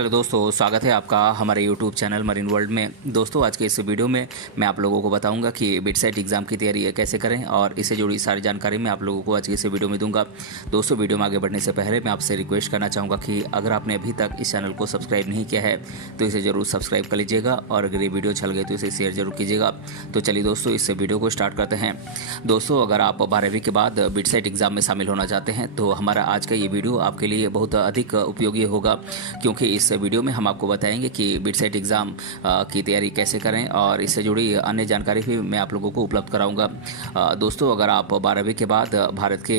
Hello दोस्तों, स्वागत है आपका हमारे यूट्यूब चैनल मरीन वर्ल्ड में। दोस्तों, आज के इस वीडियो में मैं आप लोगों को बताऊंगा कि बिटसेट एग्ज़ाम की तैयारी कैसे करें और इससे जुड़ी सारी जानकारी मैं आप लोगों को आज के इस वीडियो में दूंगा। दोस्तों, वीडियो में आगे बढ़ने से पहले मैं आपसे रिक्वेस्ट करना चाहूँगा कि अगर आपने अभी तक इस चैनल को सब्सक्राइब नहीं किया है तो इसे ज़रूर सब्सक्राइब कर लीजिएगा और अगर ये वीडियो अच्छा लगे तो इसे शेयर जरूर कीजिएगा। तो चलिए दोस्तों, इस वीडियो को स्टार्ट करते हैं। दोस्तों, अगर आप 12वीं के बाद बिटसेट एग्ज़ाम में शामिल होना चाहते हैं तो हमारा आज का ये वीडियो आपके लिए बहुत अधिक उपयोगी होगा, क्योंकि इस वीडियो में हम आपको बताएंगे कि बिटसेट एग्ज़ाम की तैयारी कैसे करें और इससे जुड़ी अन्य जानकारी भी मैं आप लोगों को उपलब्ध कराऊंगा। दोस्तों, अगर आप 12वीं के बाद भारत के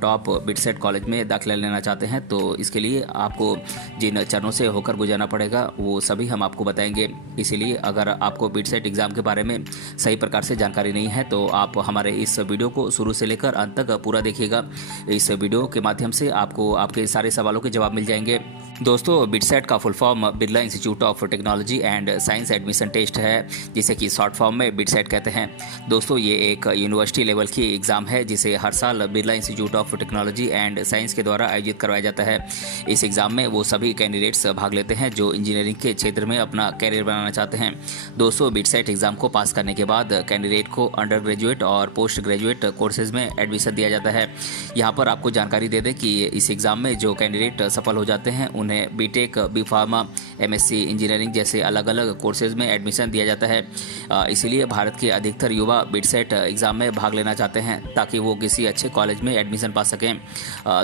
टॉप बिटसेट कॉलेज में दाखिला लेना चाहते हैं तो इसके लिए आपको जिन चरणों से होकर गुजरना पड़ेगा वो सभी हम आपको बताएंगे। इसीलिए अगर आपको बिटसेट एग्ज़ाम के बारे में सही प्रकार से जानकारी नहीं है तो आप हमारे इस वीडियो को शुरू से लेकर अंत तक पूरा देखिएगा। इस वीडियो के माध्यम से आपको आपके सारे सवालों के जवाब मिल जाएंगे। दोस्तों, बिटसेट का full form Birla institute of technology and science admission test है, जिसे कि शॉर्ट फॉर्म में बिटसेट कहते हैं। दोस्तों, ये एक यूनिवर्सिटी लेवल की एग्ज़ाम है जिसे हर साल Birla institute of technology and science के द्वारा आयोजित करवाया जाता है। इस एग्ज़ाम में वो सभी कैंडिडेट्स भाग लेते हैं जो इंजीनियरिंग के क्षेत्र में अपना कैरियर बनाना चाहते हैं। दोस्तों, बिटसेट एग्ज़ाम को पास करने के बाद कैंडिडेट को अंडर ग्रेजुएट और पोस्ट ग्रेजुएट कोर्सेज में एडमिशन दिया जाता है। यहाँ पर आपको जानकारी दे दें कि इस एग्ज़ाम में जो कैंडिडेट सफल हो जाते हैं उन्हें BTech, B pharma, MSc engineering जैसे अलग अलग कोर्सेज में एडमिशन दिया जाता है। इसीलिए भारत के अधिकतर युवा बिटसेट एग्ज़ाम में भाग लेना चाहते हैं ताकि वो किसी अच्छे कॉलेज में एडमिशन पा सकें।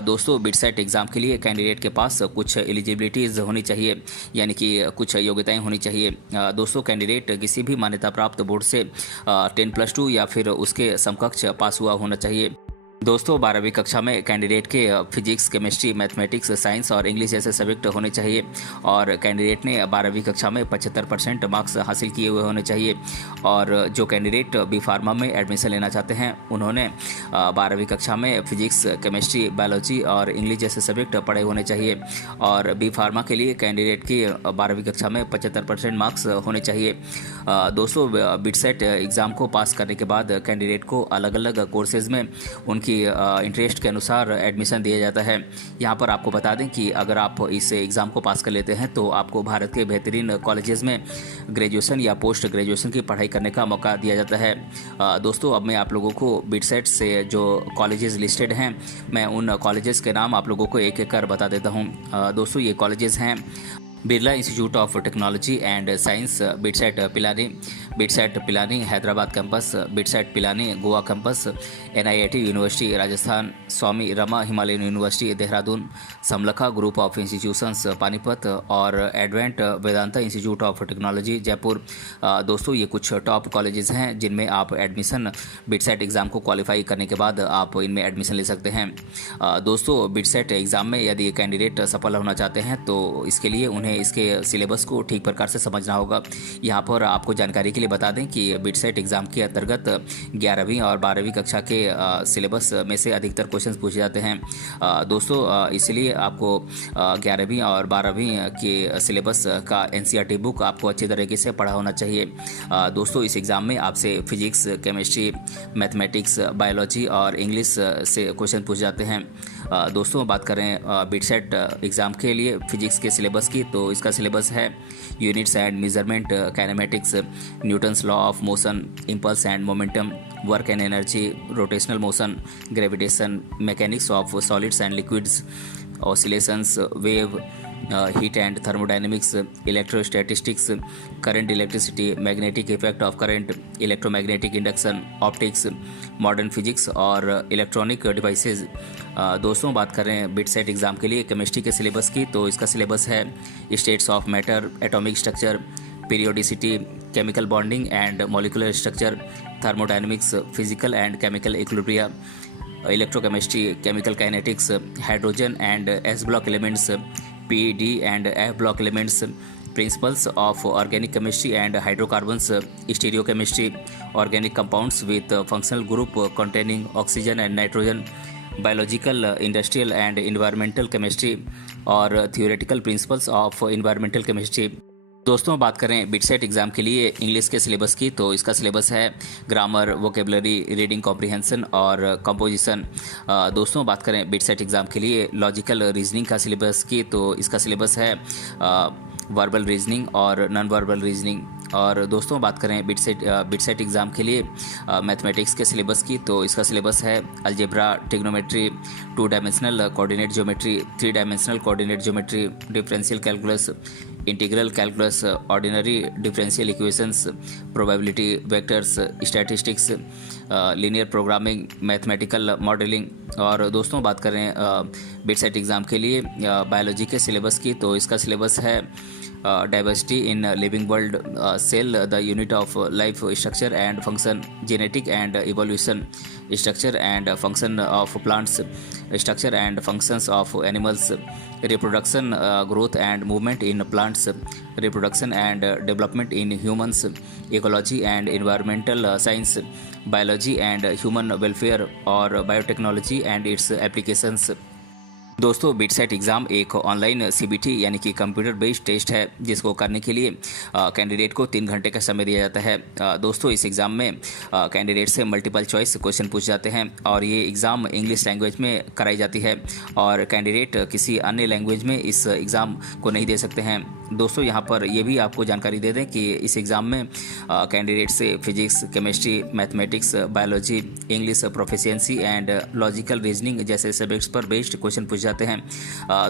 दोस्तों, बिटसेट एग्ज़ाम के लिए कैंडिडेट के पास कुछ एलिजिबिलिटीज़ होनी चाहिए, यानी कि कुछ योग्यताएं होनी चाहिए। दोस्तों, कैंडिडेट किसी भी मान्यता प्राप्त बोर्ड से 10+2 या फिर उसके समकक्ष पास हुआ होना चाहिए। दोस्तों, 12वीं कक्षा में कैंडिडेट के फिजिक्स, केमिस्ट्री, मैथमेटिक्स, साइंस और इंग्लिश जैसे सब्जेक्ट होने चाहिए और कैंडिडेट ने 12वीं कक्षा में 75% मार्क्स हासिल किए हुए होने चाहिए। और जो कैंडिडेट बी फार्मा में एडमिशन लेना चाहते हैं उन्होंने 12वीं कक्षा में फिजिक्स, केमिस्ट्री, बायोलॉजी और इंग्लिश जैसे सब्जेक्ट पढ़े होने चाहिए। और बी फार्मा के लिए कैंडिडेट की 12वीं कक्षा में 75% मार्क्स होने चाहिए। दोस्तों, बिटसेट एग्ज़ाम को पास करने के बाद कैंडिडेट को अलग अलग कोर्सेज़ में उनकी इंटरेस्ट के अनुसार एडमिशन दिया जाता है। यहाँ पर आपको बता दें कि अगर आप इस एग्ज़ाम को पास कर लेते हैं तो आपको भारत के बेहतरीन कॉलेजेस में ग्रेजुएशन या पोस्ट ग्रेजुएशन की पढ़ाई करने का मौका दिया जाता है। दोस्तों, अब मैं आप लोगों को बिटसेट से जो कॉलेजेस लिस्टेड हैं मैं उन कॉलेजेस के नाम आप लोगों को एक एक कर बता देता हूँ। दोस्तों, ये कॉलेजेस हैं Birla institute of technology and science BITSAT Pilani, BITSAT Pilani Hyderabad campus, BITSAT Pilani Goa campus, NIIT university Rajasthan, Swami Rama Himalayan university Dehradun, Samalkha group of institutions Panipat और Advent Vedanta institute of technology Jaipur. दोस्तों, ये कुछ टॉप कॉलेजेस हैं जिनमें आप एडमिशन बिटसेट एग्ज़ाम को क्वालिफाई करने के बाद आप इनमें एडमिशन ले सकते हैं। दोस्तों, बिटसेट एग्ज़ाम में यदि कैंडिडेट सफल होना चाहते हैं तो इसके लिए उन्हें इसके सिलेबस को ठीक प्रकार से समझना होगा। यहाँ पर आपको जानकारी के लिए बता दें कि बिटसेट एग्ज़ाम के अंतर्गत 11वीं और 12वीं कक्षा के सिलेबस में से अधिकतर क्वेश्चंस पूछे जाते हैं। दोस्तों, इसलिए आपको 11वीं और 12वीं के सिलेबस का एनसीईआरटी बुक आपको अच्छी तरीके से पढ़ा होना चाहिए। दोस्तों, इस एग्ज़ाम में आपसे फिजिक्स, केमिस्ट्री, मैथमेटिक्स, बायोलॉजी और इंग्लिश से क्वेश्चन पूछे जाते हैं। दोस्तों, बात करें बिटसेट एग्ज़ाम के लिए फिजिक्स के सिलेबस की तो इसका सिलेबस है units and measurement, kinematics, Newton's law of motion, impulse and momentum, work and energy, rotational motion, gravitation, mechanics of solids and liquids, oscillations, wave, heat and thermodynamics, electrostatistics, current, electricity, magnetic effect of current, electromagnetic induction, optics, modern physics और electronic devices. दोस्तों, बात करें BITSAT exam के लिए chemistry के syllabus की तो इसका सिलेबस है states of matter, atomic structure, periodicity, chemical bonding and molecular structure, thermodynamics, physical and chemical equilibria, electrochemistry, chemical kinetics, hydrogen and S block elements, P, D and F block elements, principles of organic chemistry and hydrocarbons, stereochemistry, organic compounds with functional group containing oxygen and nitrogen, biological, industrial and environmental chemistry और theoretical principles of environmental chemistry। दोस्तों बात करें BITSAT exam के लिए English के syllabus की, तो इसका सिलेबस है ग्रामर, वोकेबलरी, रीडिंग कॉम्प्रिहेंशन और कंपोजिशन। दोस्तों बात करें बिटसेट एग्ज़ाम के लिए लॉजिकल रीजनिंग का सिलेबस की, तो इसका सिलेबस है वर्बल रीजनिंग और नॉन वर्बल रीजनिंग। और दोस्तों बात करें बिटसेट एग्ज़ाम के लिए मैथमेटिक्स के सिलेबस की, तो इसका सिलेबस है algebra, trigonometry, 2 dimensional coordinate geometry, 3 dimensional coordinate geometry, differential calculus, integral calculus, ordinary differential equations, probability vectors, statistics, linear programming, mathematical modelling. और दोस्तों बात करें बिटसेट एग्ज़ाम के लिए बायोलॉजी के सिलेबस की, तो इसका सिलेबस है diversity in living world, cell the unit of life, structure and function, genetic and evolution, structure and function of plants, structure and functions of animals, reproduction, growth and movement in plants, reproduction and development in humans, ecology and environmental science, biology and human welfare और biotechnology and its applications। दोस्तों BITSAT exam एक online CBT यानी कि computer based test है, जिसको करने के लिए कैंडिडेट को 3 घंटे का समय दिया जाता है। दोस्तों इस एग्ज़ाम में कैंडिडेट से मल्टीपल चॉइस क्वेश्चन पूछ जाते हैं और ये एग्ज़ाम इंग्लिश लैंग्वेज में कराई जाती है और कैंडिडेट किसी अन्य लैंग्वेज में इस एग्ज़ाम को नहीं दे सकते हैं। दोस्तों यहाँ पर यह भी आपको जानकारी दे दें कि इस एग्ज़ाम में कैंडिडेट से physics, chemistry, mathematics, biology, English proficiency and logical reasoning जैसे सब्जेक्ट्स पर बेस्ड क्वेश्चन पूछ जाते हैं।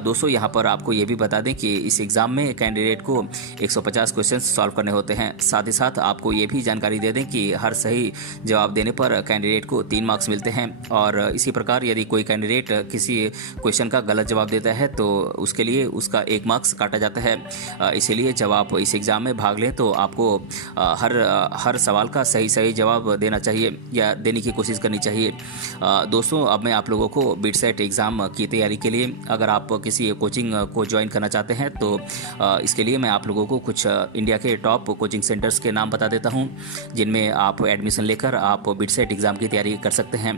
दोस्तों यहाँ पर आपको ये भी बता दें कि इस एग्ज़ाम में कैंडिडेट को 150 क्वेश्चन सॉल्व करने होते हैं। साथ ही साथ आपको ये भी जानकारी दे दें कि हर सही जवाब देने पर कैंडिडेट को 3 मार्क्स मिलते हैं और इसी प्रकार यदि कोई कैंडिडेट किसी क्वेश्चन का गलत जवाब देता है तो उसके लिए उसका 1 मार्क्स काटा जाता है। इसीलिए जब आप इस एग्ज़ाम में भाग लें तो आपको हर सवाल का सही जवाब देना चाहिए या देने की कोशिश करनी चाहिए। दोस्तों अब मैं आप लोगों को बिटसेट एग्ज़ाम की तैयारी के लिए अगर आप किसी कोचिंग को ज्वाइन करना चाहते हैं तो इसके लिए मैं आप लोगों को कुछ इंडिया के टॉप कोचिंग सेंटर्स के नाम बता देता हूं, जिनमें आप एडमिशन लेकर आप बिटसेट एग्ज़ाम की तैयारी कर सकते हैं।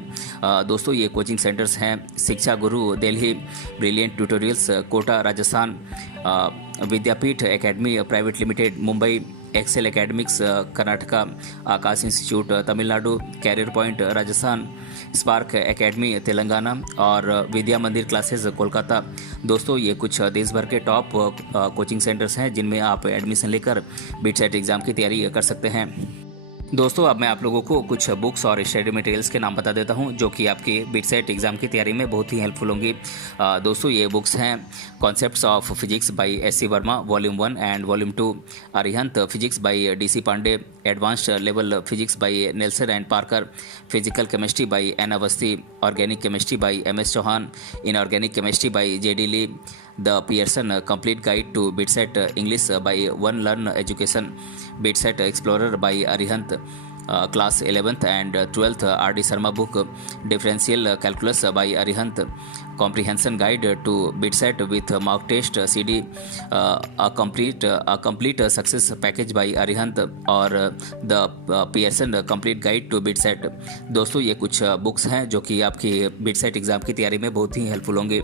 दोस्तों ये कोचिंग सेंटर्स हैं Shiksha Guru Delhi, brilliant tutorials Kota Rajasthan, Vidyapeeth academy private limited Mumbai, excel academics Karnataka, Aakash institute Tamil Nadu, career point Rajasthan, spark academy Telangana और विद्या मंदिर क्लासेस कोलकाता। दोस्तों ये कुछ देश भर के टॉप कोचिंग सेंटर्स हैं जिनमें आप एडमिशन लेकर बिटसेट एग्ज़ाम की तैयारी कर सकते हैं। दोस्तों अब मैं आप लोगों को कुछ बुक्स और स्टडी मटेरियल्स के नाम बता देता हूं जो कि आपके बिटसेट एग्ज़ाम की तैयारी में बहुत ही हेल्पफुल होंगी। दोस्तों ये बुक्स हैं concepts of physics by S C Verma volume 1 and volume 2, Arihant physics by DC Pandey, advanced level physics by Nelson and Parker, physical chemistry by N Awasthi, organic chemistry by MS Chauhan, inorganic chemistry by JD Lee, the Pearson complete guide to BITSAT English by one learn education, BITSAT explorer by Arihant, class 11th and 12th RD Sharma book, differential calculus by Arihant, comprehension guide to BITSET with mock test CD, a complete success package by Arihant और the Pearson complete guide to BITSET। दोस्तों ये कुछ books हैं जो कि आपकी BITSAT exam की तैयारी में बहुत ही हेल्पफुल होंगे।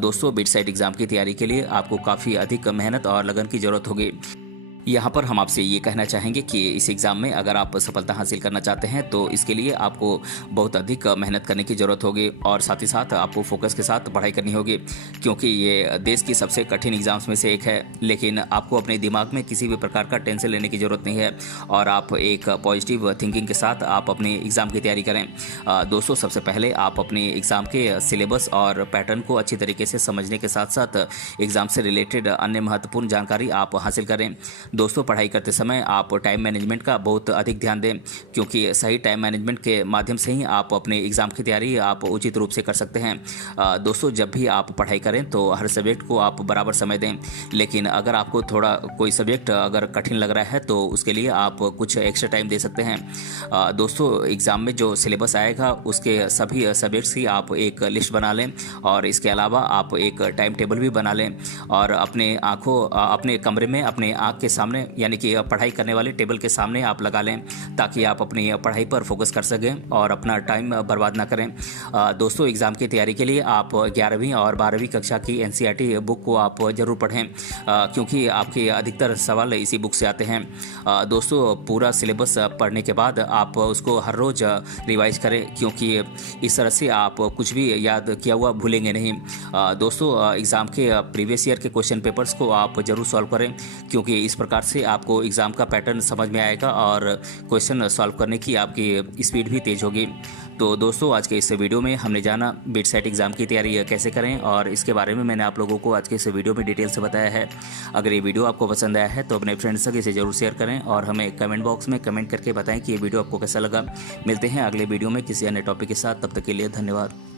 दोस्तों बिटसेट एग्ज़ाम की तैयारी के लिए आपको काफ़ी अधिक मेहनत और लगन की ज़रूरत होगी। यहाँ पर हम आपसे ये कहना चाहेंगे कि इस एग्ज़ाम में अगर आप सफलता हासिल करना चाहते हैं तो इसके लिए आपको बहुत अधिक मेहनत करने की ज़रूरत होगी और साथ ही साथ आपको फोकस के साथ पढ़ाई करनी होगी, क्योंकि ये देश की सबसे कठिन एग्ज़ाम्स में से एक है। लेकिन आपको अपने दिमाग में किसी भी प्रकार का टेंशन लेने की ज़रूरत नहीं है और आप एक पॉजिटिव थिंकिंग के साथ आप अपने एग्ज़ाम की तैयारी करें। दोस्तों सबसे पहले आप अपने एग्ज़ाम के सिलेबस और पैटर्न को अच्छी तरीके से समझने के साथ साथ एग्ज़ाम से रिलेटेड अन्य महत्वपूर्ण जानकारी आप हासिल करें। दोस्तों पढ़ाई करते समय आप टाइम मैनेजमेंट का बहुत अधिक ध्यान दें, क्योंकि सही टाइम मैनेजमेंट के माध्यम से ही आप अपने एग्ज़ाम की तैयारी आप उचित रूप से कर सकते हैं। दोस्तों जब भी आप पढ़ाई करें तो हर सब्जेक्ट को आप बराबर समय दें, लेकिन अगर आपको थोड़ा कोई सब्जेक्ट अगर कठिन लग रहा है तो उसके लिए आप कुछ एक्स्ट्रा टाइम दे सकते हैं। दोस्तों एग्ज़ाम में जो सिलेबस आएगा उसके सभी सब्जेक्ट्स की आप एक लिस्ट बना लें और इसके अलावा आप एक टाइम टेबल भी बना लें और अपने कमरे में अपने आँख के सामने यानी कि पढ़ाई करने वाले टेबल के सामने आप लगा लें, ताकि आप अपनी पढ़ाई पर फोकस कर सकें और अपना टाइम बर्बाद ना करें। दोस्तों एग्ज़ाम की तैयारी के लिए आप 11वीं और 12वीं कक्षा की NCERT बुक को आप ज़रूर पढ़ें, क्योंकि आपके अधिकतर सवाल इसी बुक से आते हैं। दोस्तों पूरा सिलेबस पढ़ने के बाद आप उसको हर रोज़ रिवाइज करें, क्योंकि इस तरह से आप कुछ भी याद किया हुआ भूलेंगे नहीं। दोस्तों एग्ज़ाम के प्रीवियस ईयर के क्वेश्चन पेपर्स को आप ज़रूर सॉल्व करें, क्योंकि इस प्रकार से आपको एग्ज़ाम का पैटर्न समझ में आएगा और क्वेश्चन सॉल्व करने की आपकी स्पीड भी तेज़ होगी। तो दोस्तों आज के इस वीडियो में हमने जाना बिट सेट एग्ज़ाम की तैयारी कैसे करें, और इसके बारे में मैंने आप लोगों को आज के इस वीडियो में डिटेल से बताया है। अगर ये वीडियो आपको पसंद आया है तो अपने फ्रेंड्स तक इसे ज़रूर शेयर करें और हमें कमेंट बॉक्स में कमेंट करके बताएं कि ये वीडियो आपको कैसा लगा। मिलते हैं अगले वीडियो में किसी अन्य टॉपिक के साथ, तब तक के लिए धन्यवाद।